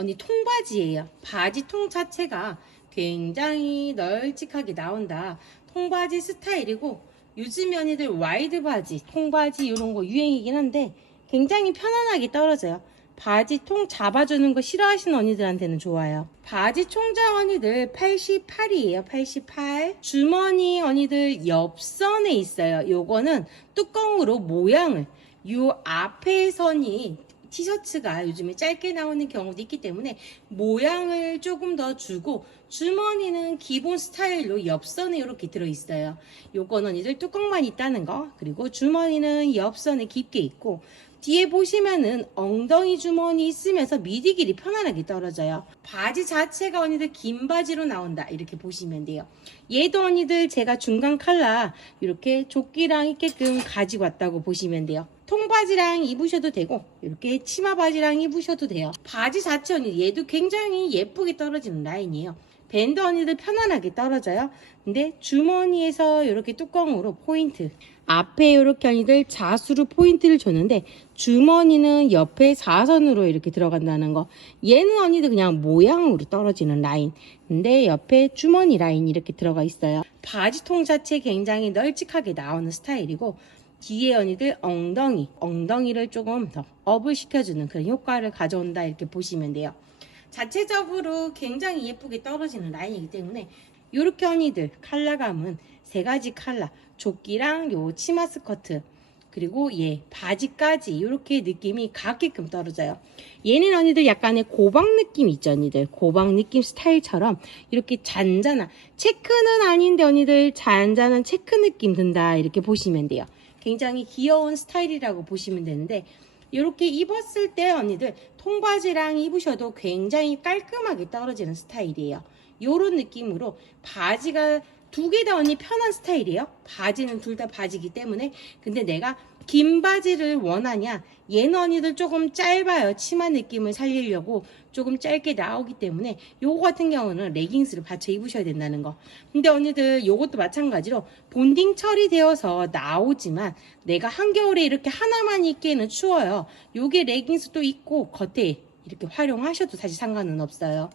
언니 통바지예요. 바지 통 자체가 굉장히 널찍하게 나온다. 통바지 스타일이고 요즘 언니들 와이드 바지, 통바지 이런 거 유행이긴 한데 굉장히 편안하게 떨어져요. 바지 통 잡아주는 거 싫어하시는 언니들한테는 좋아요. 바지 총장 언니들 88이에요. 88. 주머니 언니들 옆선에 있어요. 요거는 뚜껑으로 모양을 요 앞에 선이 티셔츠가 요즘에 짧게 나오는 경우도 있기 때문에 모양을 조금 더 주고 주머니는 기본 스타일로 옆선에 이렇게 들어있어요. 요건 언니들 뚜껑만 있다는 거 그리고 주머니는 옆선에 깊게 있고 뒤에 보시면은 엉덩이 주머니 있으면서 미디 길이 편안하게 떨어져요. 바지 자체가 언니들 긴 바지로 나온다. 이렇게 보시면 돼요. 얘도 언니들 제가 중간 칼라 이렇게 조끼랑 있게끔 가지고 왔다고 보시면 돼요. 통 바지랑 입으셔도 되고 이렇게 치마 바지랑 입으셔도 돼요. 바지 자체 언니 얘도 굉장히 예쁘게 떨어지는 라인이에요. 밴드 언니들 편안하게 떨어져요. 근데 주머니에서 이렇게 뚜껑으로 포인트 앞에 이렇게 언니들 자수로 포인트를 줬는데 주머니는 옆에 사선으로 이렇게 들어간다는 거 얘는 언니들 그냥 모양으로 떨어지는 라인 근데 옆에 주머니 라인 이렇게 들어가 있어요 바지통 자체 굉장히 널찍하게 나오는 스타일이고 언니들 엉덩이 엉덩이를 조금 더 업을 시켜주는 그런 효과를 가져온다 이렇게 보시면 돼요. 자체적으로 굉장히 예쁘게 떨어지는 라인이기 때문에 이렇게 언니들 컬러감은 세 가지 컬러 조끼랑 요 치마 스커트 그리고 얘 바지까지 이렇게 느낌이 가게끔 떨어져요. 얘는 언니들 약간의 고방 느낌 있죠 언니들? 고방 느낌 스타일처럼 이렇게 잔잔한 체크는 아닌데 언니들 잔잔한 체크 느낌 든다 이렇게 보시면 돼요 굉장히 귀여운 스타일이라고 보시면 되는데 이렇게 입었을 때 언니들 통바지랑 입으셔도 굉장히 깔끔하게 떨어지는 스타일이에요. 요런 느낌으로 바지가 두 개 다 언니 편한 스타일이에요. 바지는 둘 다 바지기 때문에 근데 내가 긴 바지를 원하냐 얘는 언니들 조금 짧아요. 치마 느낌을 살리려고 조금 짧게 나오기 때문에 요거 같은 경우는 레깅스를 받쳐 입으셔야 된다는 거. 근데 언니들 요것도 마찬가지로 본딩 처리되어서 나오지만 내가 한겨울에 이렇게 하나만 입기에는 추워요. 요게 레깅스도 있고 겉에 이렇게 활용하셔도 사실 상관은 없어요.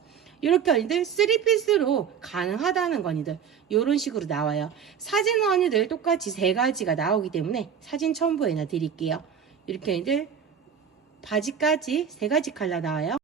이렇게 언니들 3피스로 가능하다는 거 언니들 이런 식으로 나와요. 사진은 언니들 똑같이 세 가지가 나오기 때문에 사진 첨부해놔 드릴게요. 이렇게 언니들 바지까지 세 가지 컬러 나와요.